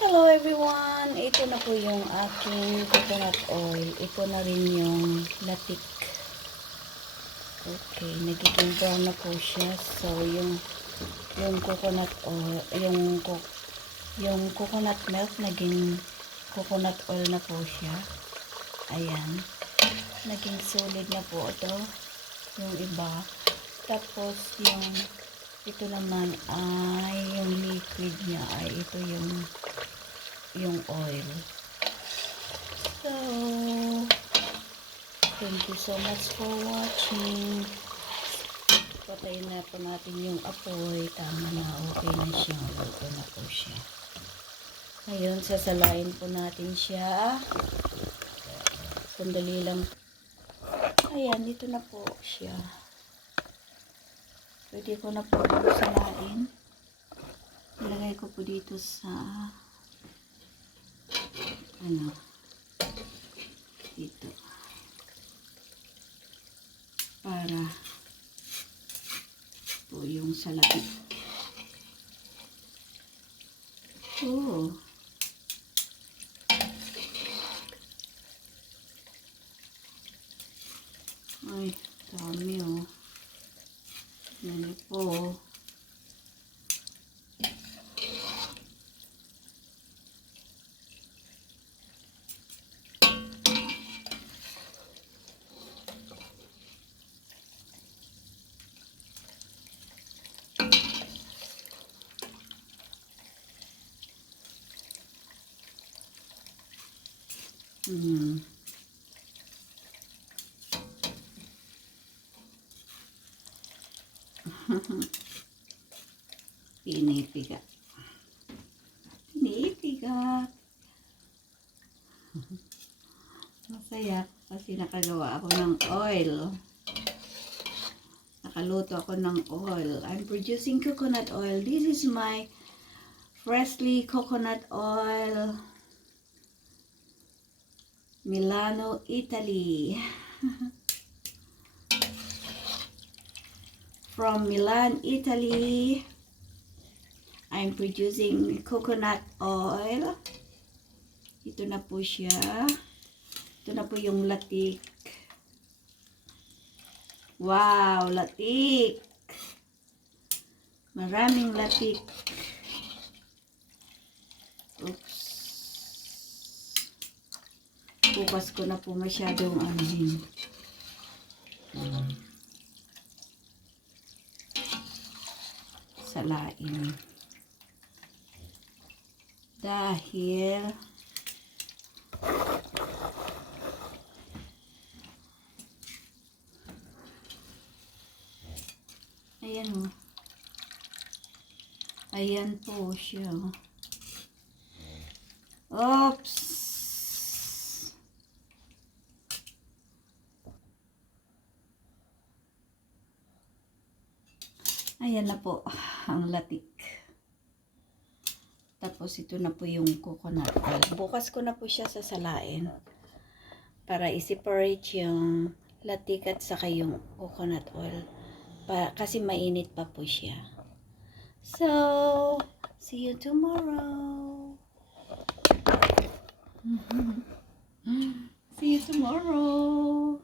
Hello everyone! Ito na po yung aking coconut oil. Ito na rin yung latik. Okay, nagiging brown na po siya. So, yung coconut oil, yung coconut milk naging coconut oil na po siya. Ayan. Naging solid na po ito. Yung iba. Tapos, ito naman ay yung liquid niya ay ito yung oil. So, thank you so much for watching. Patayin na po natin yung apoy. Tama na, okay na siya. Luto na po siya. Ngayon, sasalain po natin siya. Sandali lang. Ayan, dito na po siya. Pwede ko na po salain. Ilagay ko po dito sa dito. Para po yung salapi. Oh. Ay, dami oh. Yan po. Pinipigat. Pinipigat. Masaya kasi nakagawa ako ng oil. Nakaluto ako ng oil. I'm producing coconut oil. This is my freshly coconut oil. Milano, Italy. From Milan, Italy. I'm producing coconut oil. Ito na po siya. Ito na po yung latik. Wow, latik. Maraming latik. Oops. Bukas ko na po masyadong anuhin. Salain. Dahil ayan o. Ayan po siya. Oops. Ayan na po ang latik. Tapos ito na po yung coconut oil. Bukas ko na po siya sasalain para i-separate yung latik at saka yung coconut oil. Kasi mainit pa po siya. So, see you tomorrow. See you tomorrow.